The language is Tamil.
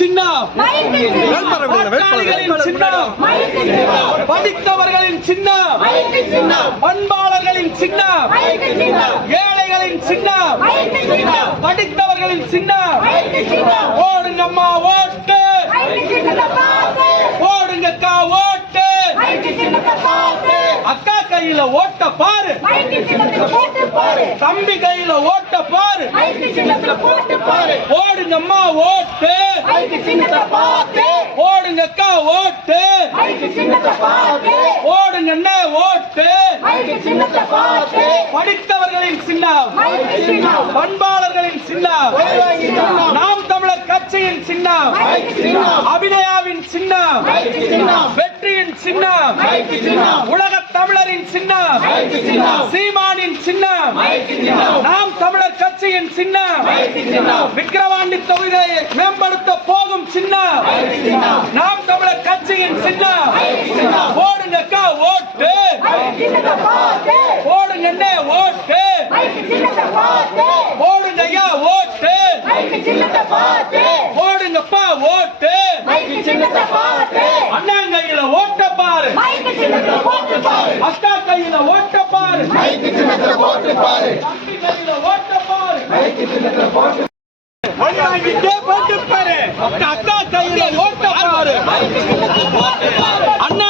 சின்னம், பாட்டாளிகளின் சின்னம், படித்தவர்களின் சின்னம், பண்பாளர்களின் சின்னம், ஏழைகளின் சின்னம், படித்தவர்களின் சின்னம். ஓடுங்கம்மா ஓட்டு, ஓடுங்கக்கா ஓட்டு. அக்கா கையில ஓட்ட பாரு, தம்பி கையில ஓட்ட பாரு. ஓடுங்கம்மா ஓட்டு, ஓடுங்கக்கா ஓட்டு, ஓடுங்கண்ணே ஓட்டு. படித்தவர்களின் சின்னம், பண்பாளர்களின் சின்னம், நாம் தமிழர் கட்சியின் சின்னம், அபிநயாவின் சின்னம், வெற்றியின் சின்னம், உலக தமிழரின் சின்னம், சீமானின் சின்னம், நாம் தமிழர் கட்சியின் சின்னம், விக்கிரவாண்டி தொகுதியை மேம்படுத்த போகும் சின்னம், நாம் தமிழர் கட்சியின் சின்னம். ஓடுங்கக்கா ஓட்டு, ஓடுங்கண்ணே ஓட்டு, ஓடுங்கய்யா ஓட்டு, ஓடுங்கப்பா ஓட்டு. அண்ணா கையில ஓட்ட பாரு, அக்கா கையில ஓட்ட பாரு, தம்பி கையில ஓட்ட பாரு. போட்டு பாரு, அக்கா கையில ஓட்ட பாரு. அண்ணா